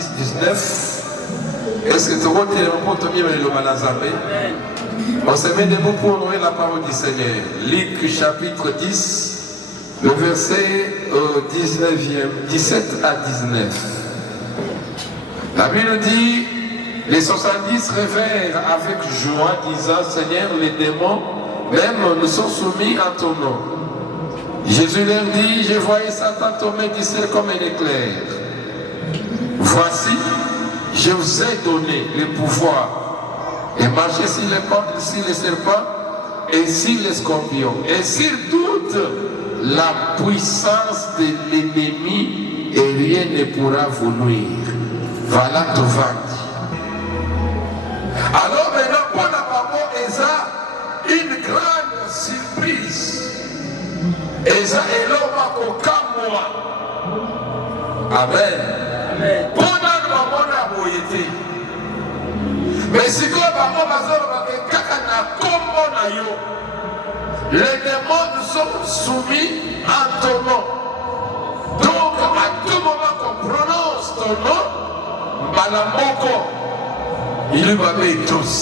10, 19. Est-ce que tu vois le Malazabé? On se met debout pour honorer la parole du Seigneur. Luc chapitre 10, le verset 17 à 19. La Bible dit, les 70 révèrent avec joie, disant, Seigneur, les démons même nous sont soumis à ton nom. Jésus leur dit, je voyais Satan tomber du ciel comme un éclair. Voici, je vous ai donné le pouvoir et marcher sur les serpents et sur les scorpions et sur toute la puissance de l'ennemi et rien ne pourra vous nuire. Voilà tout vendu. Alors maintenant, pour la parole, il y a une grande surprise. Et ça est l'homme au Kamoa. Amen. Pour mais si vous les démons sont soumis à ton nom. Donc à tout moment qu'on prononce ton nom, Malamoko, il va payer tous.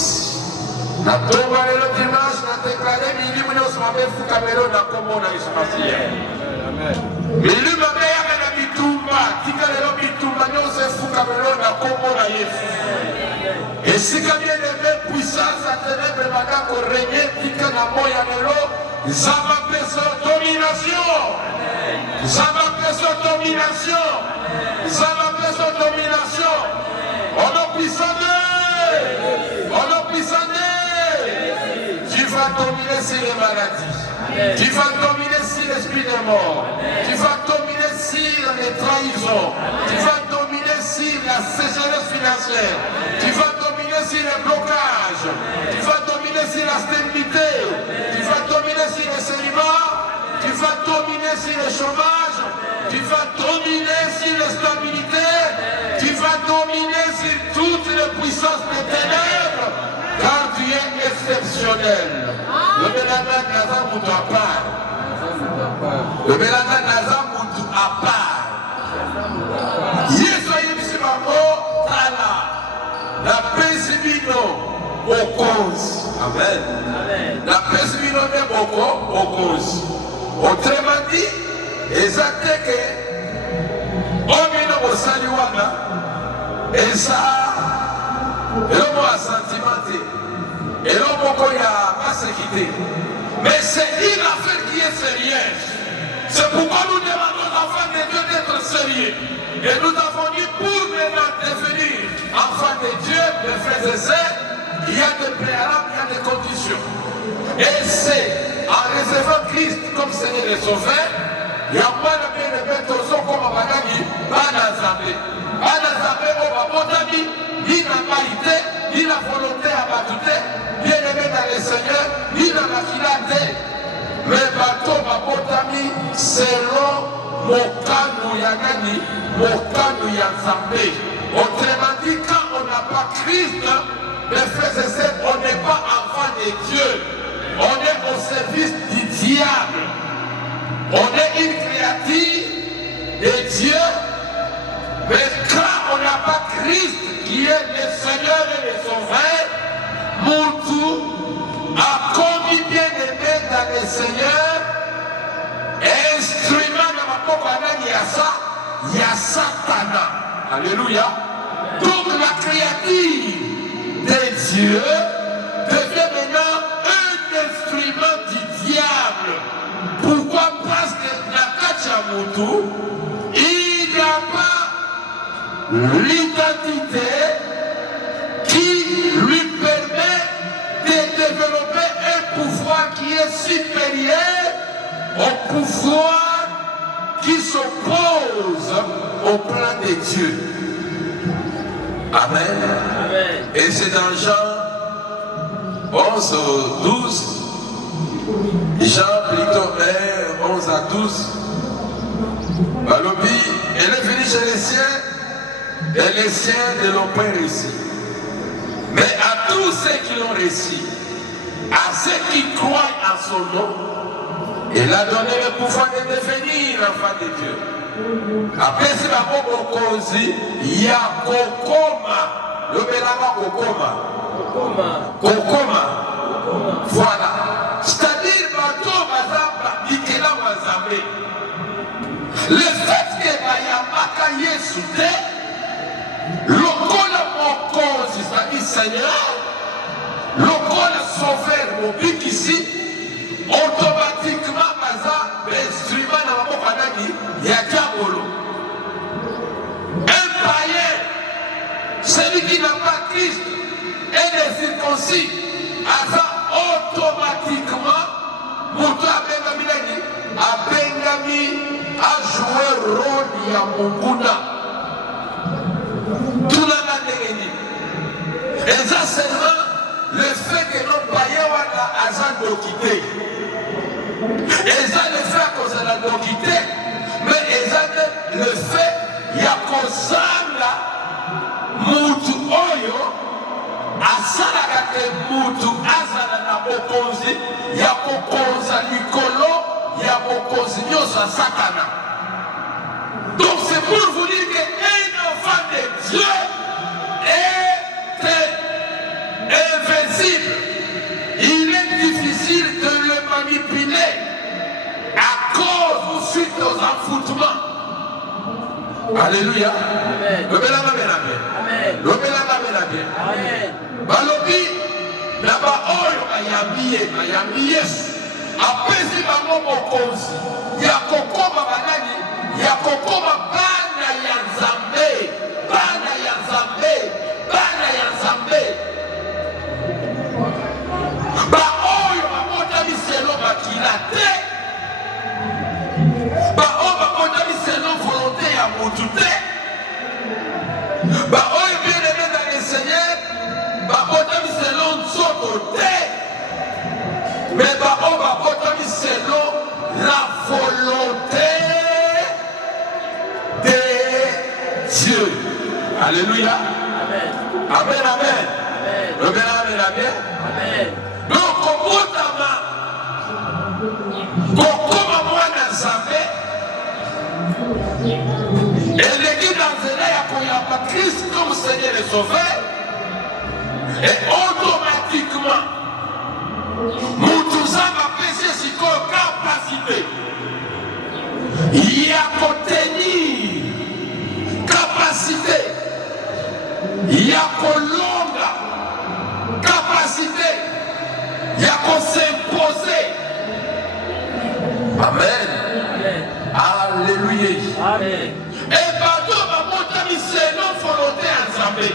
Na tomba le dimanche, na déclaré, il lui nous sommes fait Foukamelo na Kombo na Ismaël. Amen. Il lui m'a fait la bitumba, Tikalelo bitumba, nous sommes Foukamelo na Kombo na Yesu. Et si quand il y a des puissances à ténèbres, madame, pour régner, Tika na Moya Melo, Zama personne domination. Zama personne domination. Zama personne domination. On a puissance. On a puissance. Tu vas dominer sur les maladies. Tu vas dominer sur l'esprit de mort. Tu vas dominer sur les trahisons. Tu vas dominer sur la sécheresse financière. Tu vas dominer sur les blocages. Tu vas dominer sur la stérilité. Tu vas dominer sur le célibat. Tu vas dominer sur le chômage. Tu vas dominer sur la stabilité. Tu vas dominer sur toutes les puissances des ténèbres. Car tu es exceptionnel. Le Mélana Nazar Moutou à part. Le Mélana Nazar Moutou à part. Yesoye Mishimamo Tala. La Pesibino au cause. Amen. La Pesibino n'est au cause. Autrement dit, exactement que Omino Osaliwana et ça, l'homme a sentimenté. Et l'homme a sécurité. Mais c'est une affaire qui est sérieuse. C'est pourquoi nous demandons aux enfants de Dieu d'être sérieux. Et nous avons dit pour maintenant devenir enfants de Dieu, mes frères et sœurs, il y a des préalables, il y a des conditions. Et c'est en réservant Christ comme Seigneur et Sauveur, il y a pas de bien de mettre au son comme Abadagi, Banazabé. Banazabé, Obabotami, ni la qualité, ni la volonté à battre, bien aimé dans le Seigneur, ni dans la finalité. Mais bateau Babotami, selon Mokanu Yagani, Mokanu Yazambe. Autrement dit, quand on n'a pas Christ, mes frères et sœurs, on n'est pas enfant de Dieu. On est au service du diable. On est une créature de Dieu. Mais quand on n'a pas Christ, qui est le Seigneur et le Sauveur, Moutou a commis bien aimé dans le Seigneur, instrument dans ma propre année, il y a Satana. Alléluia. Donc la créature de Dieu devient maintenant un instrument du diable. Pourquoi? Parce que la Kachamoutou, il n'y a pas l'identité qui lui permet de développer un pouvoir qui est supérieur au pouvoir qui s'oppose au plan de Dieu. Amen. Amen. Et c'est dans Jean 11, 12. Jean plutôt 11 à 12. Balobi, elle est venue chez les siens, et les siens ne l'ont pas réussi. Mais à tous ceux qui l'ont réussi, à ceux qui croient en son nom, il a donné le pouvoir de devenir enfant de Dieu. apesi bango bokonzi ya kokoma lobelanga kokoma voilà c'est-à-dire bato baza bikela wa Nzambe le fait que bayambaka Yesu te lokola mokonzi c'est-à-dire Seigneur lokola sauveur mobikisi automatiquement baza instrument na maboko nani ya diabolo. Un païen, celui qui n'a pas Christ et des circoncis, aza automatiquement moto abengami nani abengami a jouer rôle ya monguna tunanga ndenge nini eza seulement le fait que non païen wana aza ndoki te eza le fait kozala ndoki te mais eza le fait ya kozanga mutu oyo asalaka te mutu azala na bokonzi ya kokonza likolo ya bokonzi nyonso ya Satana. Donc c'est pour vous dire qu'un enfant de Dieu est invincible. Il est difficile de le manipuler à cause ou suite aux affoutements. Alléluia. Le belanga benabé. Le belanga benabé. Balobi naba oyo ayambi Yesu apesi bango bokonzi ya kokoma banani ya kokoma bana ya Nzambe bana ya Nzambe bana ya Nzambe ba oyo bakotami selo bakila te ba oyo bakotami selo volonté ya mutu te ba oyo bien aimé dans le Seigneur bakotami selo nzoto te mais ba oyo bakotami selo la volonté de Dieu. Alléluia. Amen. Amen, amen. Amen, amen, amen. Donc, kokotama kokoma mwana Nzambe eleki na nzela ya koyamba Christ comme Seigneur et Sauveur et automatiquement mutu Nzambe apesi sikoyo capacité ya kotenir capacité ya kolonga capacité ya s'imposer. Amen. Alléluia. Amen. Et bateau va monter c'est non volonté à Nzambe.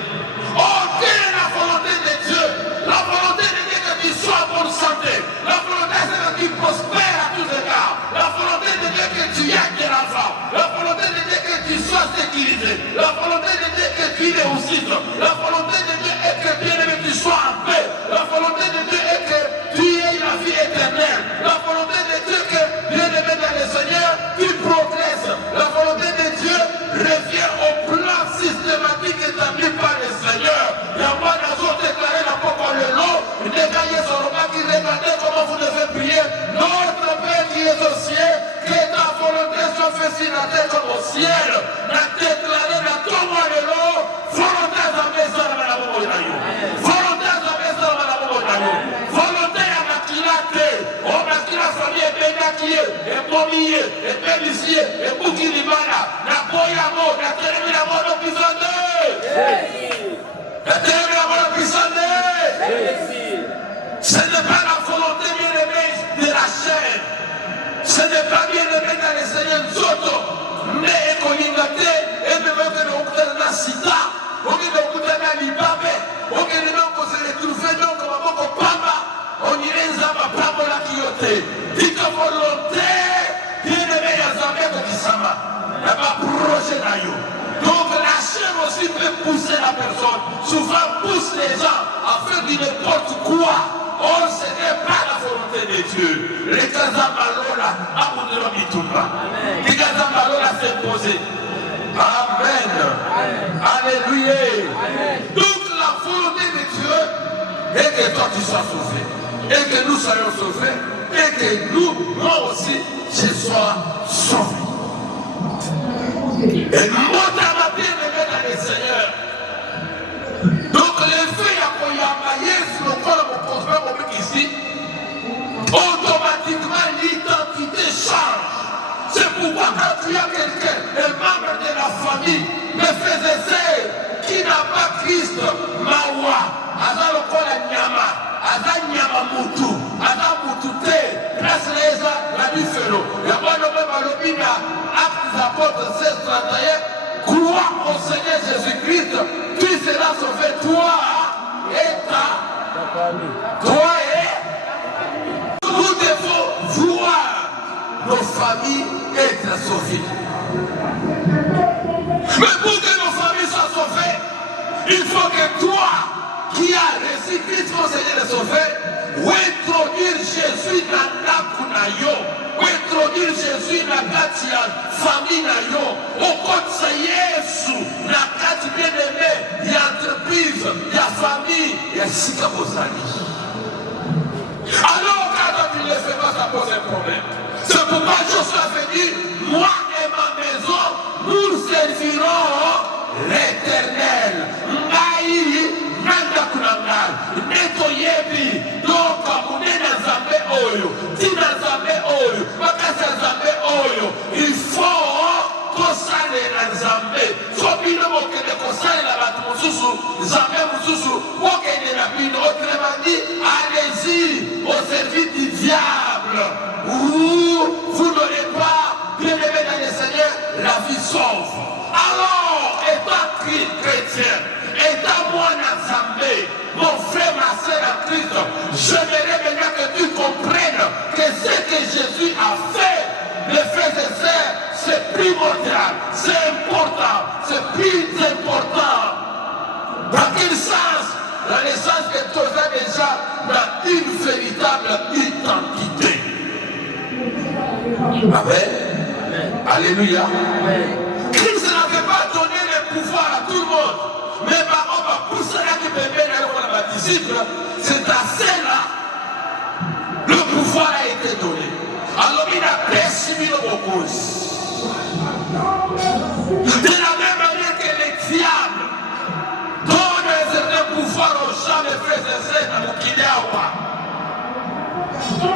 Ok, la volonté de Dieu. La volonté de Dieu que tu sois en bonne santé. La volonté c'est que tu prospères à tous égards. La volonté de Dieu que tu aies de l'argent. La volonté de Dieu que tu sois sécurisé. La volonté de Dieu que tu réussisses. La volonté de Dieu est que bien aimé tu sois en paix. La volonté de Dieu est que tu aies la vie éternelle. La volonté de Dieu que bien aimé dans le Seigneur, tu progresses. La volonté de Dieu revient au plan systématique établi par le Seigneur. Il y a moi dans son déclaré la porte le lot. Détaillez son repas qui regardez comment vous devez prier. Notre Père qui est au ciel, que ta volonté soit faite sur la terre comme au ciel. La déclaré la tombe le lot. Volonté à la maison de la Mouraïo. Volonté à la maison de la Mouraïo. Volonté à la kilate. On a qui la famille est bénakié, et pommier, et pélicier, et boukilimana. La boyamo, la télémie la mort de puissance. La télémie la mort de puissance. Ce n'est pas la volonté bien-aimée de la chair. Ce n'est pas bien-aimé dans les Seigneurs Zoto. Mais écolingate, et même que nous avons la cita, on est dans l'Ibabe, on est dans se retrouver donc comme un papa, on irait à Papa la Kyote. Dites volonté, bien-aimé à Zambé qui s'en va. Il n'y a pas projet d'ailleurs. Donc la chair aussi peut pousser la personne. Souvent pousse les gens à faire du n'importe quoi. Or, ce n'est pas la volonté de Dieu. Les Kazambalola, Amoudelo Mitumba. Les Kazambalola s'est posé. Amen. Alléluia. Donc, la volonté de Dieu est que toi tu sois sauvé. Et que nous soyons sauvés. Et que nous, moi aussi, je sois sauvé. Et monte à ma bien-aimée dans le Seigneur. Donc les faits à Koyamaye, si l'on prend le prospect ici, automatiquement l'identité change. C'est pourquoi quand tu as quelqu'un, un membre de la famille, mes frères et sœurs, qui n'a pas Christ, Mawa, Aza lokola Nyama, Aza Nyama Mutu, Aza Mutute, grâce à la Buffalo. Il y a pas de même à l'obina, Actes des Apôtres 16-31, crois au Seigneur Jésus-Christ, tu seras sauvé, toi et ta famille. Toi et nous devons voir nos familles être sauvées. Mais pour que nos familles soient sauvées, il faut que toi, qui as reçu Christ comme Seigneur et Sauveur, ou introduire Jésus dans ta kunayo, ou introduire Jésus dans ta famille nayo, au conseil Jésus, dans ta bien-aimé, il y a entreprise, il y a famille, il y a sika bozali. Alors quand tu ne le fais pas, ça pose un problème. C'est pourquoi Josué avait dit, moi et ma maison, nous servirons l'Éternel. Ngai, nanga kunangal, neto yebi, donc munena zambe oyo, tina zambe oyo, makasa zambe oyo, il faut kosale na zambe. So bino mokende kosale na batu mususu, zambe mususu, mokende na bino. Autrement dit, allez-y au service du diable. Vous n'aurez pas, bien aimé dans le Seigneur, la vie sauve. Alors, étant chrétien, étant moi dans Zambé, mon frère, ma soeur en Christ, j'aimerais maintenant que tu comprennes que ce que Jésus a fait, mes frères et sœurs, c'est primordial, c'est important, c'est plus important. Dans quel sens? Dans le sens que tu as déjà dans une véritable identité. Amen. Amen. Alléluia. Amen. Christ n'avait pas donné le pouvoir à tout le monde. Mais on va pousser à que bébé n'a disciple. C'est à cela le pouvoir a été donné. Alors il a perçu le cause. De la même manière que les diables donnent un certain pouvoir aux gens, les frères et sœurs, dans le Kidawa.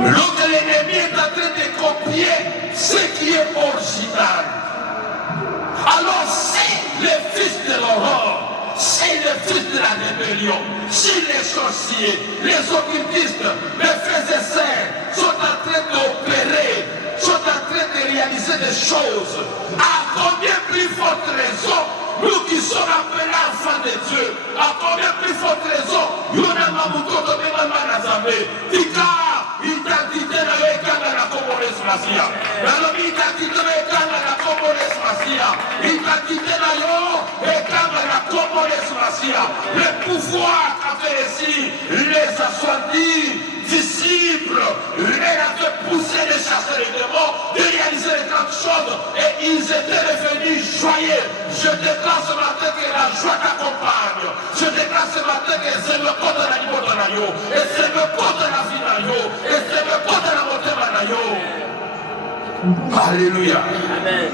Lorsque l'ennemi est en train de copier ce qui est original, alors si les fils de l'aurore, si les fils de la rébellion, si les sorciers, les occultistes, mes frères et sœurs sont en train d'opérer, sont en train de réaliser des choses, à combien plus forte raison, nous qui sommes appelés enfants de Dieu, à combien plus forte raison, nous n'avons pas de Manazamé, identité na yo ekanga na kombo l'espacia. Nalobi identité na ekanga na kombo l'espacia. Identité na yo ekanga na kombo l'espacia. Le pouvoir a fait ici les 70 disciples, les a fait pousser de chasser les démons, de réaliser les grandes choses et ils étaient revenus joyeux. Je déclare ce matin que la joie t'accompagne. Je déclare ce matin que c'est le code de la niveau de la yo et c'est le code de la vie de la yo. Et c'est le code de la montée de Alléluia. Amen.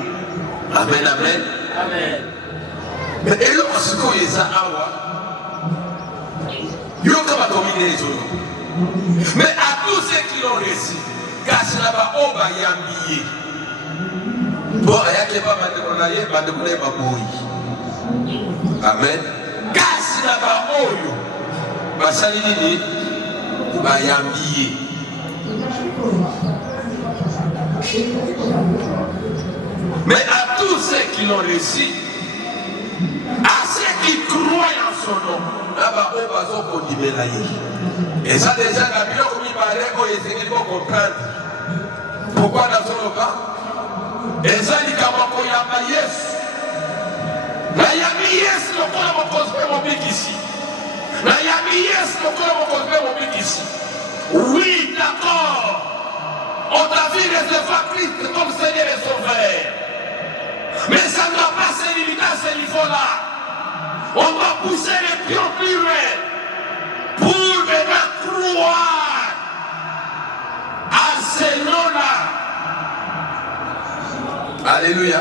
Amen, amen. Amen. Mais et lorsque les awa, ils ont dominé les autres. Mais à tous ceux qui l'ont reçu, car c'est là-bas, on va y habiller. Bon, il n'y a pas de Amen. Car c'est là-bas, on va y habiller. Mais à tous ceux qui l'ont reçu, à ceux qui croient en son nom, là-bas, on va s'en continuer. Et ça, déjà, la Bible, comme il parlait, on essaie de comprendre. Pourquoi dans son cas? Et ça, il y a yes. La yami yes, le corps de mon cosme, mon big ici. La yami yes, le corps de mon cosme, mon big ici. Oui, d'accord. On t'a vu recevoir Christ comme Seigneur et Sauveur. Mais ça ne doit pas se limiter à ce niveau-là. On doit pousser les pions plus loin pour maintenant croire à ce nom-là. Alléluia.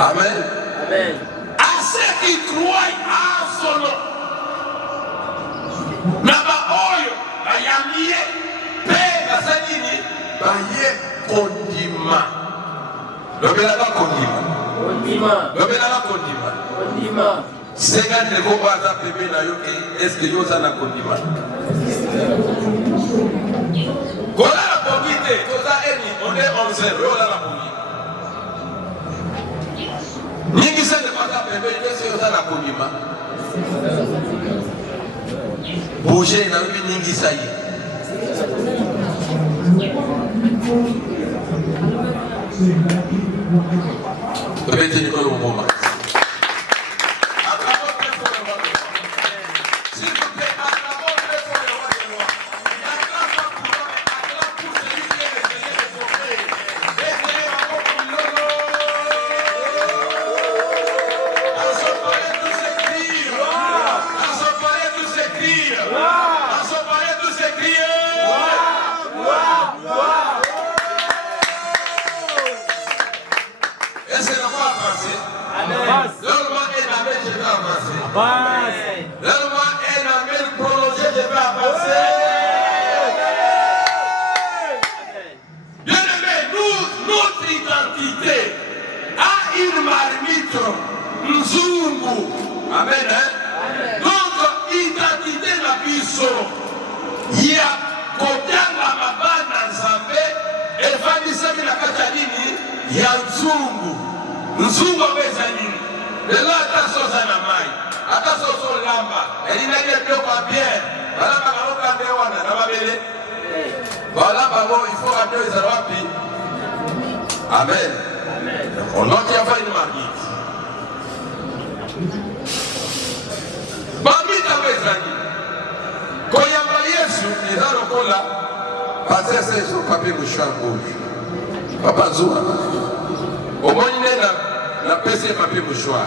Amen. Amen. À ceux qui croient en son nom. Naba oyo bayamie pe basanini baye kondima. Lobelaka kondima. Kondima. Lobelaka kondima. Kondima. Senga ndeko baza pepe na yo ke est-ce que yo za na kondima? Kola la pokite toza eni on est 11h yo la pongi. Nyingi sende baza pepe est-ce que yo za na kondima? Bouger na bibi nyingi sayi. Peut-être une bonne moment. Amen. On a qui a fait une marmite. Marmite avec Zani. Quand il y a Yesu, les gens sont là. Parce que c'est sur papier mouchoir rouge. Papa Zoua. Au moins, il est là. La PC papier mouchoir.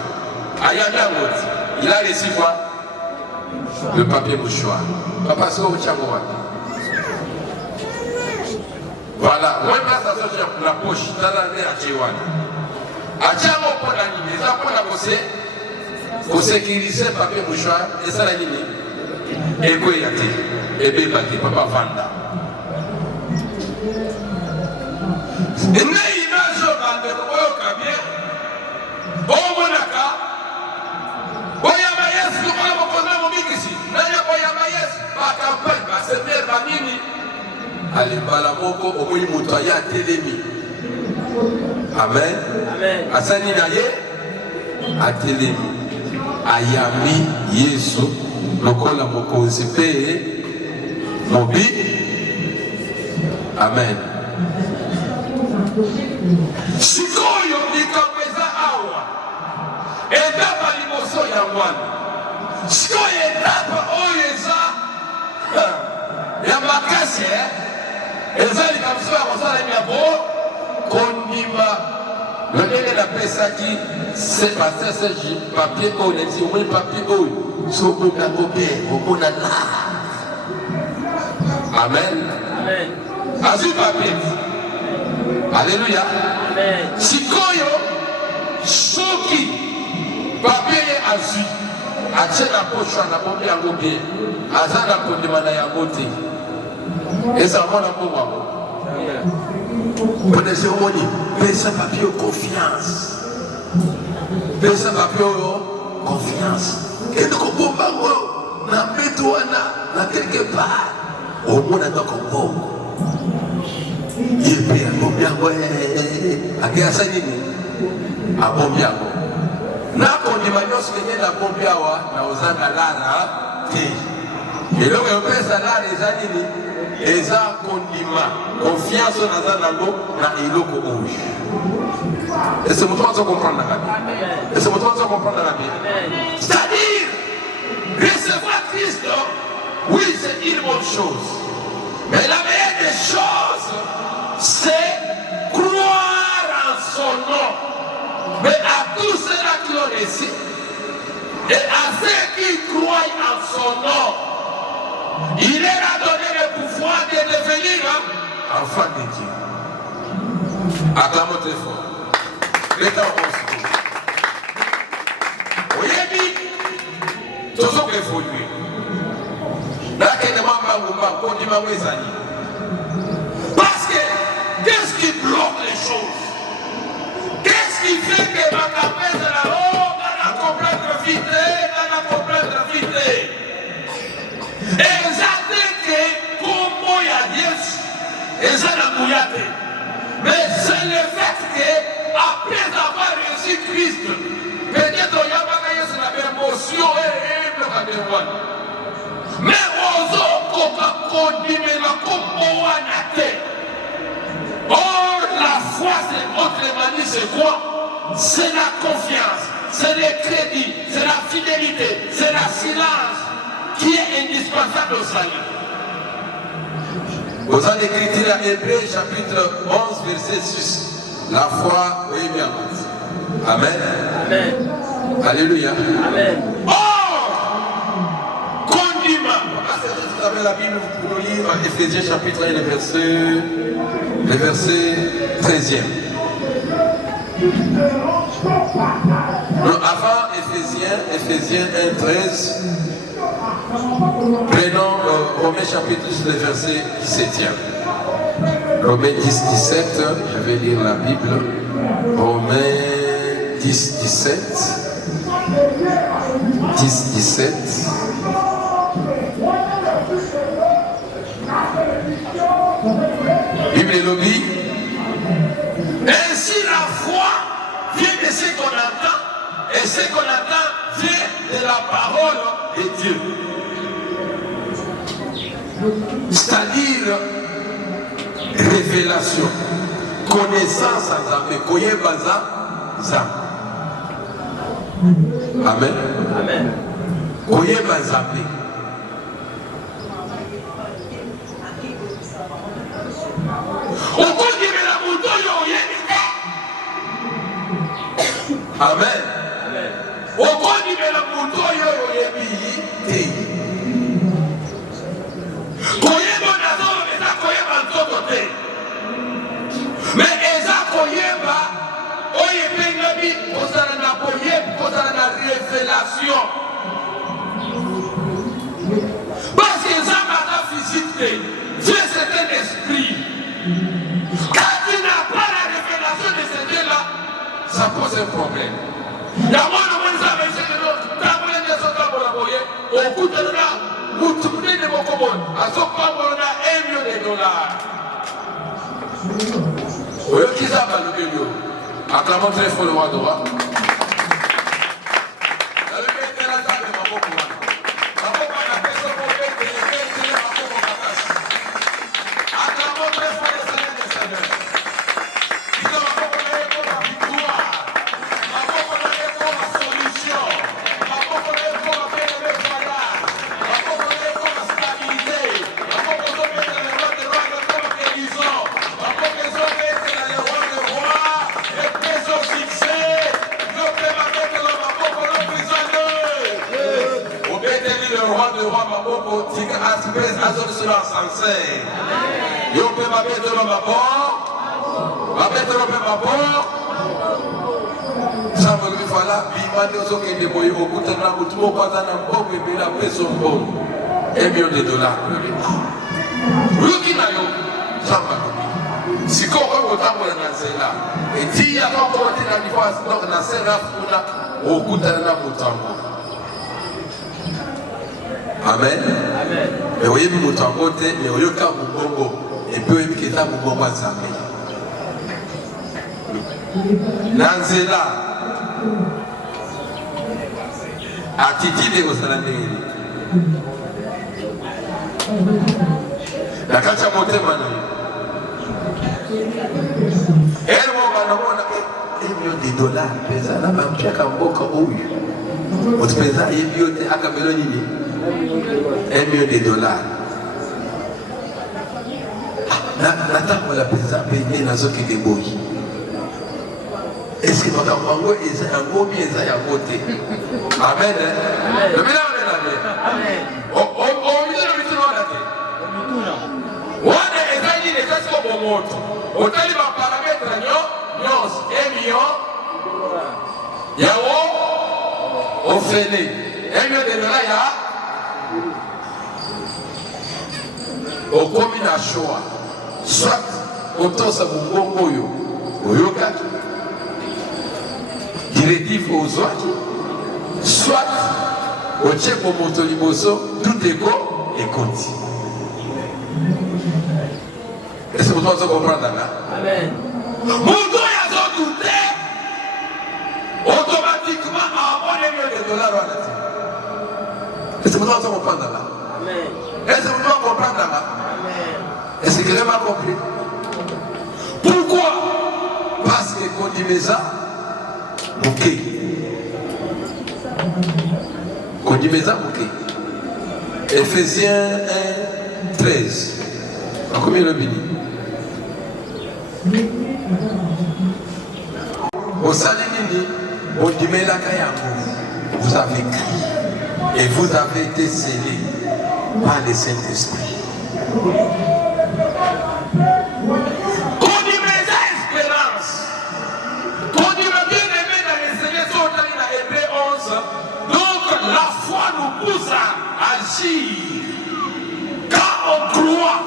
Ayana Moti. Il a reçu quoi? Le papier mouchoir. Papa Zoua au Tchamoua. Voilà, moi je passe à la poche, dans l'année à Tchéwan. À Tchéwan, on prend la ligne, les gens prennent la bossée, pour sécuriser le papier mouchoir, et ça la ligne. Et quoi y a-t-il? Et bien, papa Vanda. Et là, il y a un jour, dans le Kabir, au Monaka, Boyamayes, nous allons prendre mon ici. Naya Boyamayes, ma campagne, ma servir, ma nini. Alimbala moko okoyi muto ya telemi. Amen. Amen. Asani na ye atelemi. Ayami Yesu lokola mokonzi pe mobi. Amen. Sikoyo nikamweza awa. Etapa liboso ya mwana. Sikoyo etapa oyeza ya makasi ezali kamso ya kosala miabo kondima lolenge na pesaki se pasteur Serge papier oyo neti omoni papier oyo so okokango bien omona la. Amen. Amen. Azwi papier. Alléluia. Amen. Sikoyo soki papier ye azwi atie na poche na bombe yango bien aza na kondima na yango te. Et ça va dans mon connaissez au moni, pesa papier confiance. Pesa papier confiance. Et nous comprenons na métoana na quelque part. Au monde dans combo. Il peut combien à quel sanini à combien. Na kondimanyos kenye na combien wa na ozanga lara te. Et donc on pesa lara les anini. Eza kondima confiance na zanango na iloko rouge. Et c'est moi qui comprendre la Bible. Et c'est moi qui comprendre la Bible. C'est-à-dire recevoir Christ, oui, c'est une bonne chose. Mais la meilleure des choses, c'est croire en son nom. Mais à tous ceux-là qui ont réussi, et à ceux qui croient en son nom, il leur a donné le pouvoir de devenir enfant de Dieu. Acclamons très fort. Mettons en évoluer. Parce que qu'est-ce qui bloque les choses? Qu'est-ce qui fait que ma capelle de là-haut va comprendre vite, va comprendre vite? Exactement comment il y a Dieu, et ça n'a pas. Mais c'est le fait qu'après avoir reçu Christ, peut-être qu'il y a pas de émotion et mais aux autres, or, la foi, c'est autrement dit, c'est quoi? C'est la confiance, c'est le crédit, c'est la fidélité, c'est la silence qui est indispensable au salut. Vous avez écrit à Hébreux chapitre 11, verset 6. La foi, oui, bien. Amen. Amen. Alléluia. Amen. Vous avez la Bible, vous pouvez lire Ephésiens chapitre 1, le verset 13e. Non, avant Ephésiens 1, 13, prenons Romains chapitre 10, le verset 17e. Romains 10, 17, je vais lire la Bible. Romains 10, 17. 10, 17. Bible lobby. Ainsi la foi vient de ce qu'on entend, et ce qu'on entend vient de la parole de Dieu. C'est-à-dire révélation, connaissance en Zambé, koye baza Zambé. Amen. Amen. Koye bazambé. Amen. Mais eza koyeba oyebengami kozala na koyeba kozala na révélation. Parce que eza maka physique, Dieu c'est un esprit. Quand tu n'as pas la révélation de ce Dieu-là, ça pose un problème. Il y a moins de monde qui s'appelle chez nous, quand vous êtes sur ta boye, au coup de là, vous tournez de vos commandes, à ce point, on a $1 million. Oui, qui s'appelle le million? Acclamons très fort le roi de roi. Yo pe ma bete lo ma bo. Ma bete lo pe ma bo. Ça me dit voilà, bimane ozo ke de boye okuta na kutumo kwaza na mbongo ebela peso mbongo. $1 million. Ruki na yo. Samba. Siko ko tambola na zela. Et ti ya ko ko ti na divorce donc na sera kuna okuta na mutambo. Amen. Amen. Mais oui, nous sommes en côté, mais au lieu de Bongo, et puis il y a un Bongo à Zambé. Nanzela, attitude au Salandé. La cacha monte mana. Elle m'a dit $1 million, pesa na bampia kamboka huyu. Utapeza hivi yote akabelo nini? $1 million. Nataka la pesa penye nazo kideboyi. Est-ce que votre mango est un beau bien ça ya côté? Amen. Le bien amen. Amen. On dit le bitu na te. Wana ezali les kasko bomoto. Otali ba paramètre nyos $1 million. Yawo ofele $1 million ya Au commun à choix, soit autant ça vous gongoyo, au yokaki, directif aux autres, soit au tchèque au motoliboso, tout est go et continue. Est-ce que vous pouvez comprendre là? Amen. Moto ya zo douté, automatiquement à $1 million. Est-ce que vous pouvez comprendre là? Amen. Est-ce que vous pouvez comprendre là? Amen. Est-ce que vous avez compris? Pourquoi? Parce que quand il met ça, ok. Quand il met ça, ok. Ephésiens 1:13. Combien le béni? Au Salinini, au Dimela Kayakou, vous avez crié et vous avez été scellés par le Saint-Esprit. On dit mes espérances. On dit bien aimé dans les Seigneurs, sont allés dans Hébreux 11. Donc la foi nous pousse à agir. Quand on croit,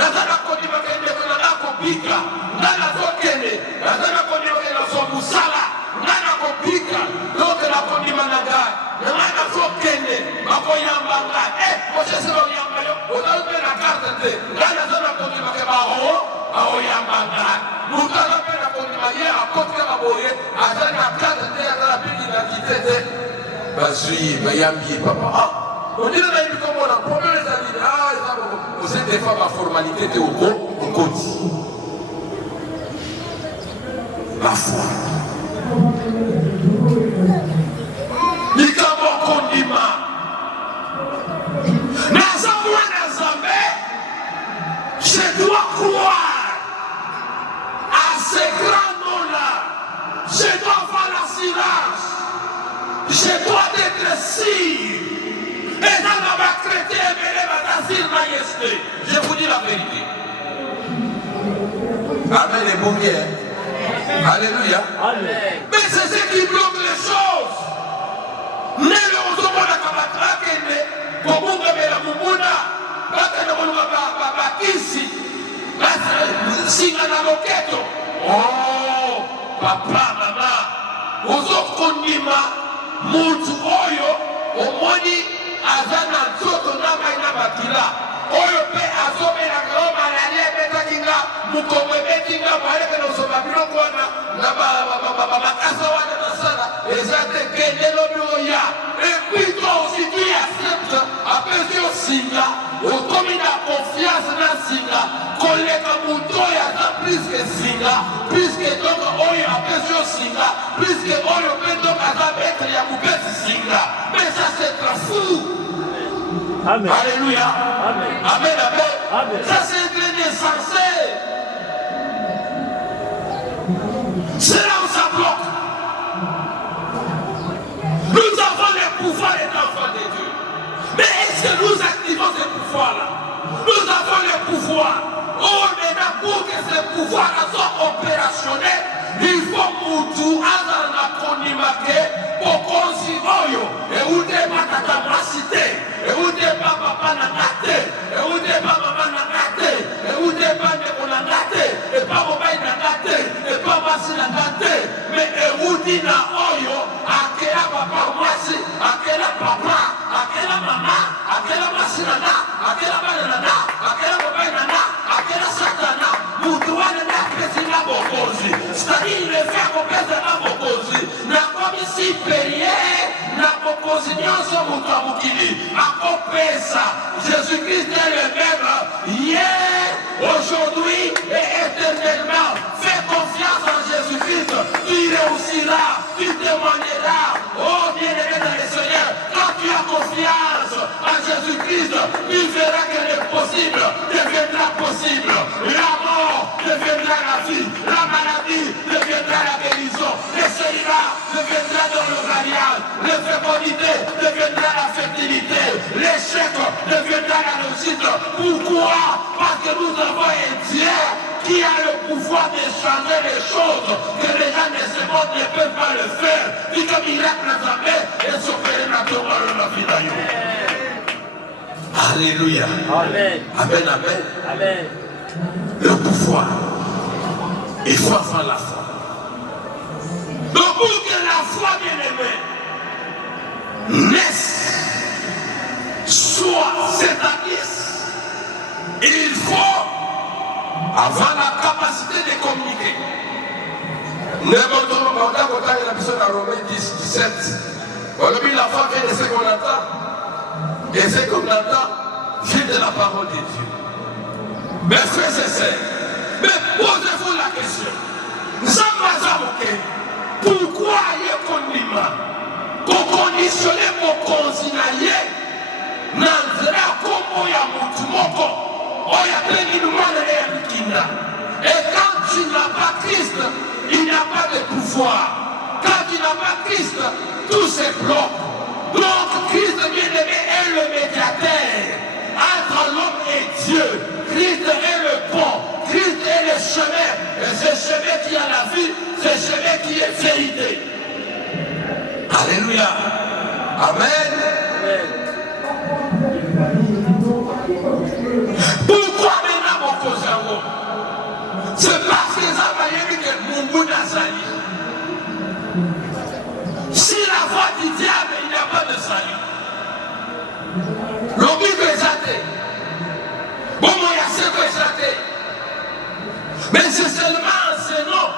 nazana kondima kende kuna kopika nana tokende nazana kondima kende so musala nana kopika donc la kondima naga nana tokende makoyamba nga mochese lo yamba yo otabe na carte te nana zana kondima ke bao yamba nga mutala pe na kondima ye akotka baboye azana carte te azana pili d'identité te bazui bayambi papa on dit dans les comme on a problème les amis vous êtes des femmes à formalité de au côté. La foi. Nikamo kondima. Nazamwe nazambe. Je dois croire à ces grands noms-là. Je dois avoir l'assurance. Je dois être sûr. Et dans ma chrétien, je vous dis la vérité. Amen et bon bien. Alléluia. Amen. Mais c'est ce qui bloque les choses. Nele ozomona kabatra kende, kobunga bela mumuna, bakana kolunga bakisi. Singa na loketo. Oh, papa, mama. Ozokondima mutu oyo omoni azana nzoto nanga ina bakila oyo pe azobela kao malali ebetakinga mukongo ebetinga baleke nosoba biloko wana na bakasa wana nasala eza te kende lobi oya epuis toi aussi tu accepte apesi osinga okomi na confiance na singa koleka mutu oyo aza priske singa priske donc oyo apesi osinga priske oyo pe donc aza maître ya mopesi singa mais ça c'est très fou. Amen. Alléluia. Amen. Amen. Amen. Amen. Ça c'est un train insensé. C'est là où ça bloque. Nous avons le pouvoir d'être enfants de Dieu. Mais est-ce que nous activons ce pouvoir-là? Nous avons le pouvoir. Oh, maintenant, pour que ce pouvoir soit opérationnel, il faut Moutou Azana Konimake, Pokonsi Oyo, et où des matata masité, et où des papa nangate, et où des papa nangate, et où des papa nangate, et pas Mobaï nangate, et pas Massi nangate, mais et où dit na Oyo, à quel papa Massi, à quel papa, à quel maman, à quel Massi nana, à quel banana, à quel Mobaï nana, à quel Satana, Moutouane na Président Bokozi, c'est-à-dire le fait qu'on pèse à Bokozi, n'a pas mis si périer, n'a pas posé nyonso Moutouamukili, à Kopesa, Jésus-Christ est le même, hier, aujourd'hui et éternellement. Fais confiance en Jésus-Christ, tu réussiras, tu témoigneras. Oh bien-aimé dans le Seigneur, quand tu as confiance en Jésus-Christ, tu verras que l'impossible deviendra possible. La mort deviendra la vie, la maladie deviendra la guérison, le célibat deviendra dans le mariage, l'infécondité deviendra la fertilité, l'échec deviendra la réussite. Pourquoi? Parce que nous avons un Dieu qui a le pouvoir de changer les choses, que les gens de ce monde ne peuvent pas le faire. Dit que miracle n'a jamais et s'opérer Alléluia. Amen. Amen, amen. Amen. Le pouvoir, il faut avoir la foi. Donc pour que la foi, bien-aimée, naisse, soit s'établisse, il faut avoir la capacité de communiquer. Nous avons dans Romains 10, 17. On a mis la foi vient de ce qu'on entend. Et ce qu'on entend vient de la parole de Dieu. Mes frères et sœurs, mais posez-vous la question. Pourquoi il y a pour conditionner mon consinaye n'andra comme ya mutumoko oya kinda. Et quand tu n'as pas Christ, il n'y a pas de pouvoir. Quand tu n'as pas Christ, tout se bloque. Donc Christ bien-aimé est le médiateur entre l'homme et Dieu. Christ est le pont. Christ est le chemin. Et ce chemin qui a la vie, ce chemin qui est vérité. Alléluia. Amen. Pourquoi maintenant mon Kosango? C'est parce que ça va y aller que Mungu Nazali. Si la voix du diable, il n'y a pas de salut. L'homme est exalté. Bon, moi, il y a ce que exalté. Mais c'est seulement en ce nom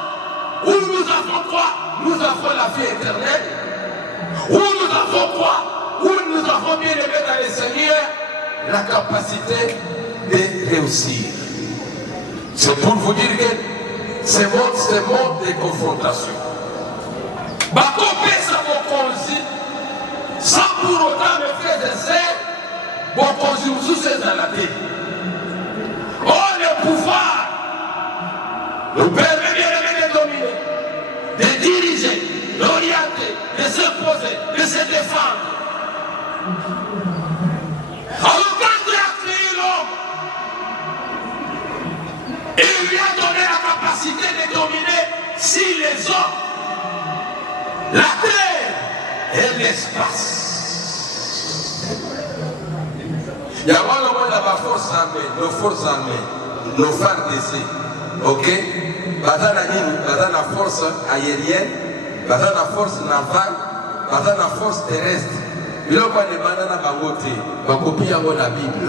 où nous avons quoi? Nous avons la vie éternelle. Où nous avons quoi? Où nous avons bien aimé dans le Seigneur la capacité de réussir. C'est pour vous dire que c'est mode de confrontation. Sans pour autant, mes frères et sœurs, oh, le pouvoir nous permet bien de dominer, de diriger, d'orienter, de s'imposer, de se défendre. Alors quand Dieu a créé l'homme, il lui a donné la capacité de dominer si les hommes, la terre et l'espace. Il y a la force armée, nos forces armées, nos phares d'essai, ok? Dans la force aérienne, dans la force navale, dans la force terrestre. Il y a des gens la Bible.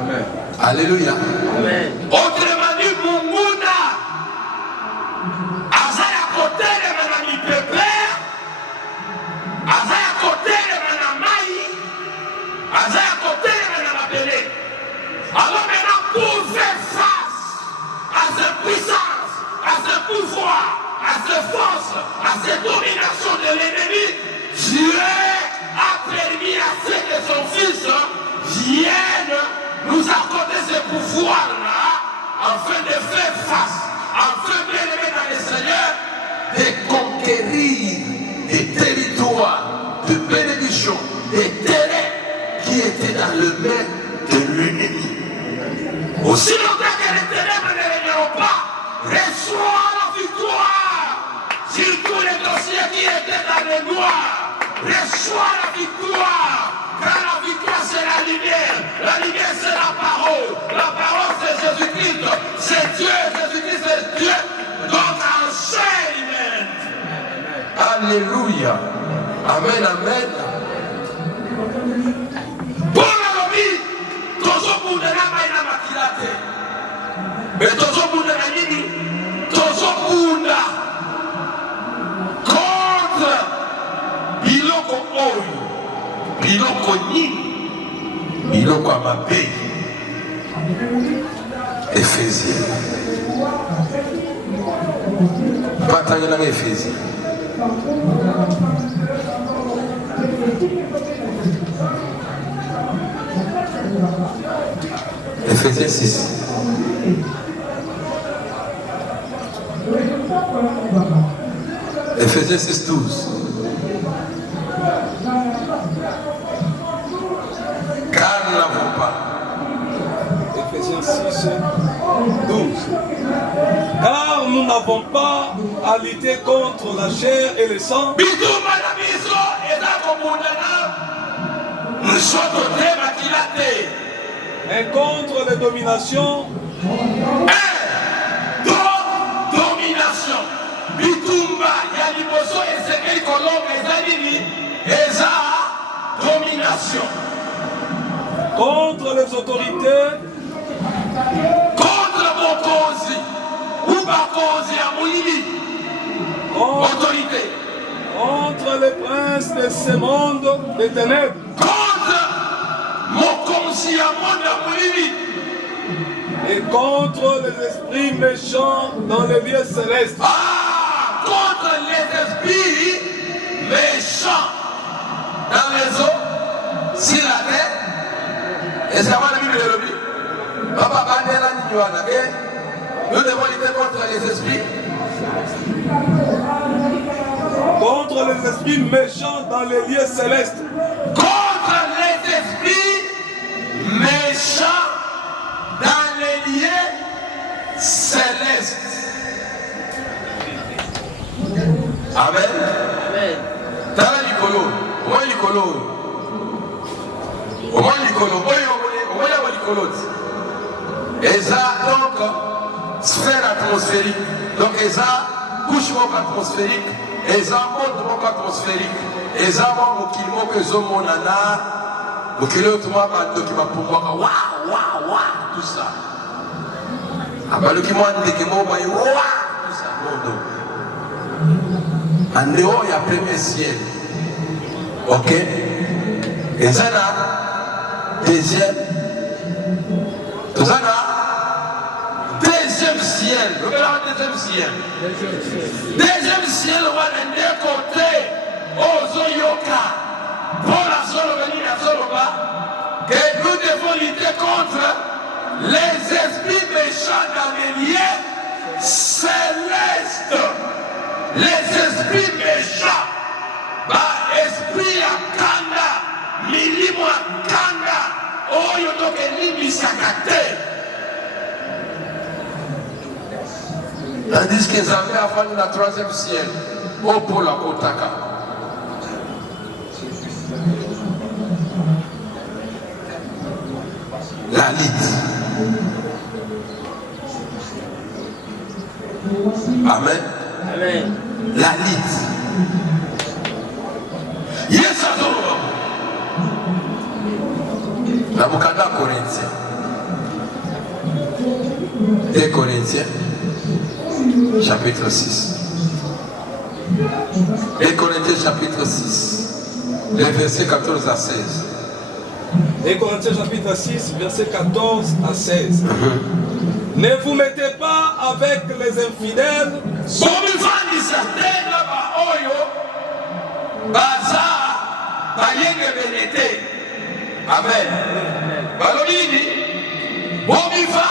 Amen. Alléluia. Amen. Autrement dit, Munguna, Azaya côté de Madame Pépère, Azaya côté de Madame Maï, Azaya côté de Madame Abélé. Alors maintenant, pour faire face à cette puissance, à ce pouvoir, à cette force, à cette domination de l'ennemi, Dieu a permis à ce que son fils vienne nous accorder ce pouvoir-là afin de faire face, afin bien aimé dans le Seigneur, de conquérir des territoires de bénédiction, des terrains qui étaient dans le main de l'ennemi. Aussi longtemps que les ténèbres ne régneront pas, reçois la victoire sur tous les dossiers qui étaient dans les noirs. Reçois la victoire, car la victoire c'est la lumière c'est la parole c'est Jésus-Christ, c'est Dieu, Jésus-Christ c'est Dieu, donc enseignement. Alléluia, amen, amen. Pour la lobby, toujours pour de la maïna makilate, mais toujours pour de la nini, toujours pour la contre biloko oyo, biloko nini, biloko amabe. Éphésiens. Bataille dans Éphésiens. Éphésiens 6. Éphésiens 6, 12. Car nous n'avons pas. Éphésiens 6, 12. Car nous n'avons pas à lutter contre la chair et le sang. Et contre les dominations. Domination. Bitumba, Yaliboso et Sekei Kolombe, Zanini, Eza, domination. Contre les autorités. Contre Mokozi, ou Bakozi, Amouli. Autorité. Contre les princes de ce monde des ténèbres. Contre Mokozi, Amouli. Et contre les esprits méchants dans les lieux célestes. Ah, contre les esprits méchants dans les eaux, sur la terre. Et c'est moi la Bible de l'Obi. Papa, nous devons lutter contre les esprits. Contre les esprits méchants dans les lieux célestes. Contre les esprits méchants dans les lieux célestes. Amen. Amen. Tala likolo, moi likolo. Au moins likolo, au moins likolo. Et ça donc sphère atmosphérique. Donc et ça couche atmosphérique. Et ça monde atmosphérique. Et ça mon kilimo que zomo nana. Au kilo tout moi bando qui va pouvoir waouh tout ça. Abalo qui m'a dit que moi waouh tout ça mondo. En dehors, il y a premier ciel. Ok? Et ça là, deuxième. Tout ça là, deuxième ciel. Regardez le deuxième ciel. Deuxième ciel, on va d'un côté, aux Oyoka. Pour la Solomanie, la Soloma, que nous devons lutter contre les esprits méchants dans les lieux célestes. Les esprits méchants, esprit à Kanda, milimo à Kanda, oyo toke libi sakate. Tandis qu'ils avaient avant la troisième ciel, au pôle à Kotaka. La lite. Amen. Amen. La lite. Yes, adoro. La Bukanda Corinthiens. 2 Corinthiens, chapitre 6. 2 Corinthiens, chapitre 6. Les versets 14 à 16. 2 Corinthiens, chapitre 6, versets 14 à 16. Ne vous mettez pas avec les infidèles. Amen. Balobini, Bobifa,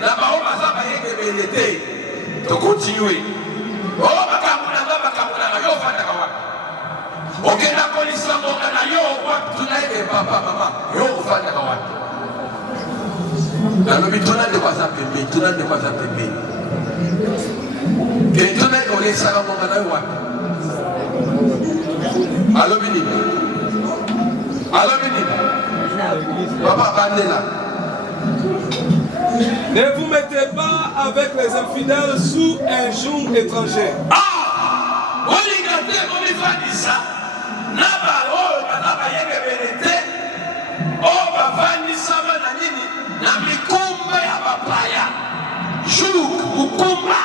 la parole to continuer. Oh, ok, la police la yo, tonight, papa, maman, yo, alors, mais tout le monde ne pas s'appeler, tout le monde ne pas s'appeler. Et tout le monde on est ça dans mon canal. Allô, Bini. Allô, Bini. Papa, bandez là. Ne vous mettez pas avec les infidèles sous un joug étranger. Ah! On y gâte, on y va dire ça. Naba, oh, naba, yége vérité. Oh, papa, ni ça, nanini. Na mikumba ya papaya. Joug, mukumba.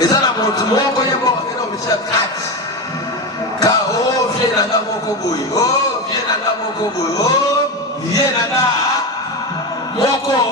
Et ça, la montre, moi, quand il y a mort, il y a un monsieur 4. Car, oh, viens là, mon coboy. Oh, viens là, mon coboy. Oh, viens là, mon coboy.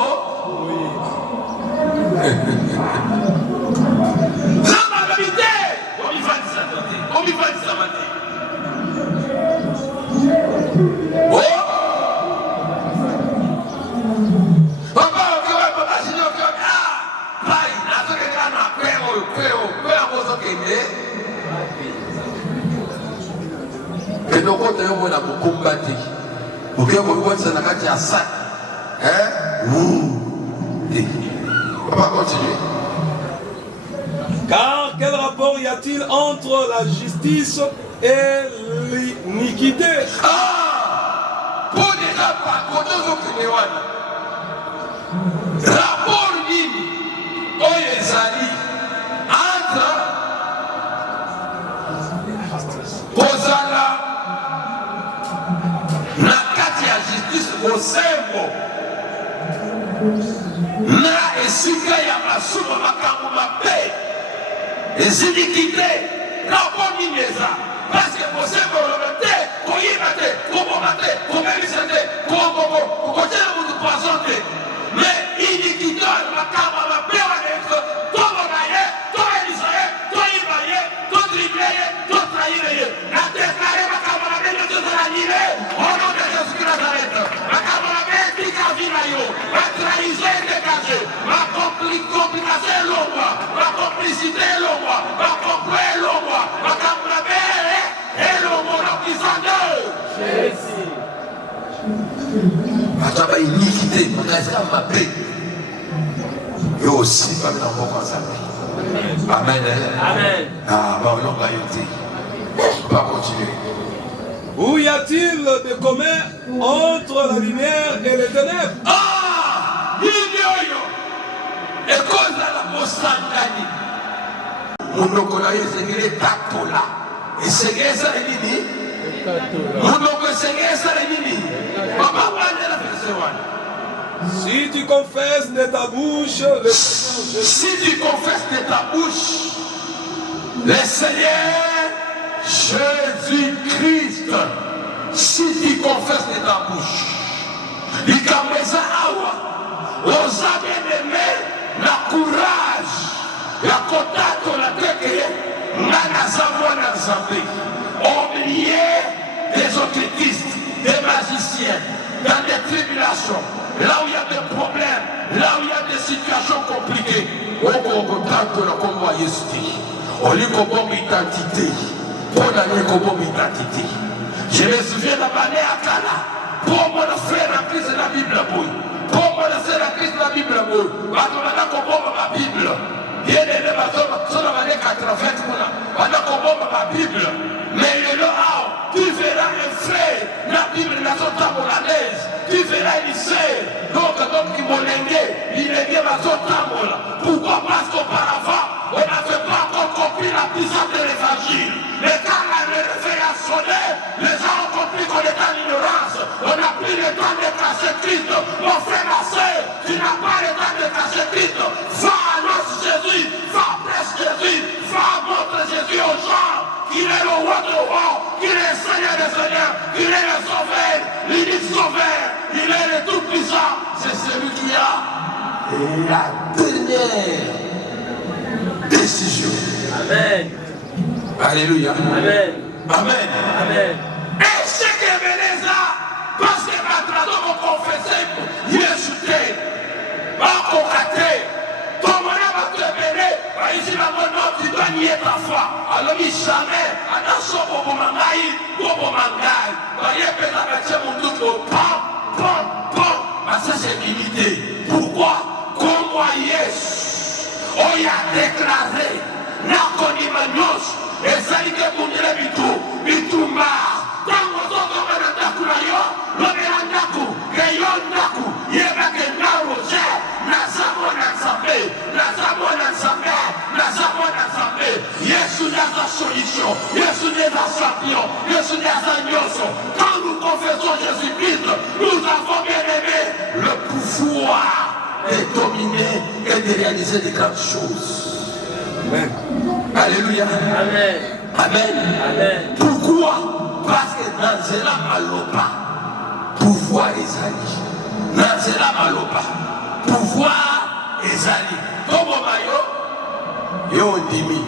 Car quel rapport y a-t-il a-t-il entre la justice et l'iniquité? Ah! Pour les rapports, quand on veut rapport nini oyo ezali entre kozala na kati ya justice bosembo na esika ya masumu makambo mabe eziliki te rapport nini eza parce que bosembo oloba te koyiba te koboma te kobebisa te kokotela mutu poison te mais iniquité makambo mabe wana ezo toboma ye toyelisa ye toyiba ye todrible ye totrahire ye na deklare makambo mabe nyonso ezalani ye au nom de Jésus Nazareth makambo mabe etika vi na yo matrahison edégage macomplication elongwa macomplicité elongwa macomploi elongwa makambo mabe elongwa na kisande Jésus ataba iniquité makasika mabe yo aussi bamina moko nzambe amen amen ah baolonga yo te pas continuer. Où y a-t-il de commun entre la lumière et les ténèbres? Ah nini oyo ekozala mosangani monoko na yo esengeli etatola esengeli esala nini monoko esengeli esala nini bababandela verse wana. Si tu confesses de ta bouche le Seigneur Jésus, si tu confesses de ta bouche le Seigneur Jésus-Christ, si tu confesses de ta bouche likameza awa oza bien-aimé na courage ya kotatola teke nga naza mwana nzambe au milieu des occultistes, des magiciens, dans des tribulations, là où il y a des problèmes, là où il y a des situations compliquées, on lit comme identité. Je me souviens de la manière à Kala, pour mon frère en Christ de la Bible, pour mon frère en Christ de la Bible, on a ma Bible. Bien aimé, sur la manière 80, on a ma Bible. Mais le là, tu verras un frère, la Bible n'a pas molanaise, tu verras une sœur, donc qui m'a lengué, il est bien à son tambour. Pourquoi? Parce qu'auparavant, on n'avait pas encore compris la puissance de l'évangile. Mais quand le réveil a sonné, les gens ont compris qu'on est en ignorance. On n'a plus le temps de cacher Christ. Mon frère, ma soeur, tu n'as pas le temps de cacher Christ. Va annonce Jésus, va prêche Jésus, va montrer Jésus aux gens qu'il est le roi de rois, qu'il est le Seigneur des seigneurs, qu'il est le sauveur, l'unique sauveur, il est le tout-puissant. C'est celui qui a la dernière décision. Amen. Alléluia. Amen. Amen. Amen. Et ce qui est Beleza, parce que maintenant on confesse, il est chuté, on concrète, ton monnaie va te bénir, ici la monnaie tu dois nier ta foi. Alors il jamais, à la somme au mangaï, au mangaï, voyez que la personne mon doute au pan, mais ça c'est limité. Pourquoi? Comme moi, yes, on y a déclaré, n'a connu ma noce. ezali te kundile bitumba ntango ozokoma na ndaku na yo lobela ndaku ke yo ndaku yebake nga roger naza mwana nzambe naza mwana nzambe naza mwana nzambe yesu nde aza solution yesu nde aza champion yesu nde aza nyonso. Quand nous confessons Jésus-Christ, nous avons bien aimé le pouvoir de dominer et de réaliser des grandes choses. Amen. Alléluia. Amen. Amen. Amen. Pourquoi? Parce que dans Zéla Malopa, pouvoir ezali. Dans Zéla Malopa, pouvoir ezali. Tobo mayo, yo dimi.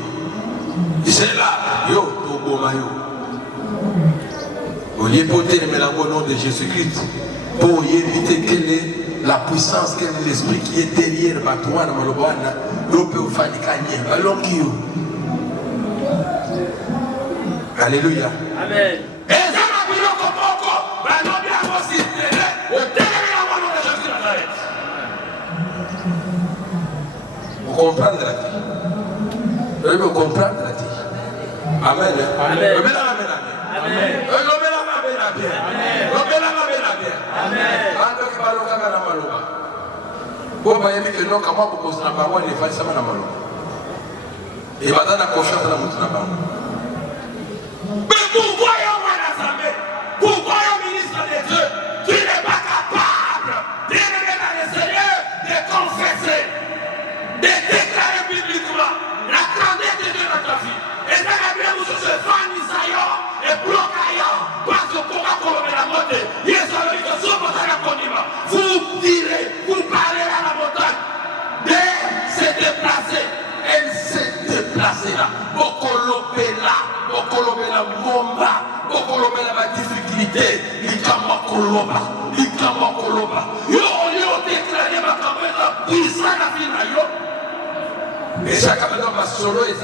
Zéla, yo tobo mayo. Au lieu de porter le nom de Jésus-Christ, pour éviter quelle est la puissance, quel est l'esprit qui est derrière Batouana Malobana, l'on peut faire des cagnes. Alors qui Alléluia. Amen. Vous comprenez la vie. Vous comprenez la vie. Amen. Amen. Pourquoi un ministre de Dieu qui n'est pas capable d'élever dans le Seigneur, de confesser, de déclarer publiquement la grandeur de Dieu dans ta vie? Et ça va bien vous se faire et bloquer parce que pour la la montagne, vous direz, vous parlez à la montagne de se déplacer. Elle s'est déplacée là. Bokolobela Momba, Bokolobela ma difficulté, Likama Koloba. Yo déclaré ma campagne, puissant la vie. Et chaque fois, ma solo et